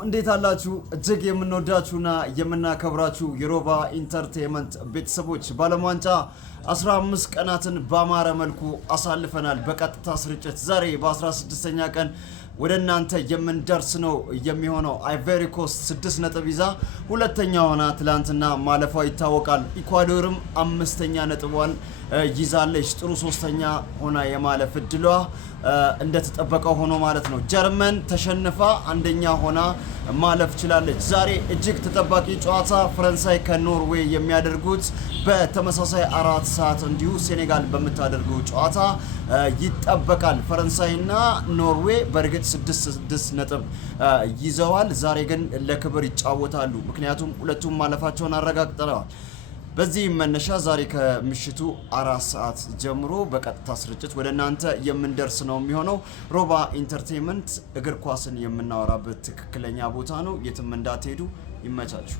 እንዴት አላችሁ? እጅግ የምንወዳችሁና የምናከብራችሁ የሮባ ኢንተርቴይንመንት ቤተሰቦች ባለም ዋንጫ 15 ቀናትን በአማረ መልኩ አሳልፈናል። በቀጥታ ስርጭት ዛሬ በ16ኛ ቀን ወደ እናንተ የምንደርስ ነው የሚሆነው። አይቮሪ ኮስት 6 ነጥብ ይዛ ሁለተኛ ሆና ትላንትና ማለፏ ይታወቃል። ኢኳዶርም 5ኛ ነጥቧን ይዛለች። ጥሩ ሶስተኛ ሆና የማለፍ እድሏ እንደተጠበቀው ሆኖ ማለት ነው። ጀርመን ተሸንፋ አንደኛ ሆና ማለፍ ችላለች። ዛሬ እጅግ ተጠባቂ ጨዋታ ፈረንሳይ ከኖርዌይ የሚያደርጉት በተመሳሳይ 4 ሰዓት እንዲሁ ሴኔጋል በምታደርገው ጨዋታ ይጠበቃል። ፈረንሳይና ኖርዌይ በእርግጥ 6 ነጥብ ይዘዋል። ዛሬ ግን ለክብር ይጫወታሉ፣ ምክንያቱም ሁለቱም ማለፋቸውን አረጋግጠዋል። በዚህ መነሻ ዛሬ ከምሽቱ 4 ሰዓት ጀምሮ በቀጥታ ስርጭት ወደ እናንተ የምንደርስ ነው የሚሆነው። ሮባ ኢንተርቴይንመንት እግር ኳስን የምናወራበት ትክክለኛ ቦታ ነው። የትም እንዳትሄዱ። ይመቻችሁ።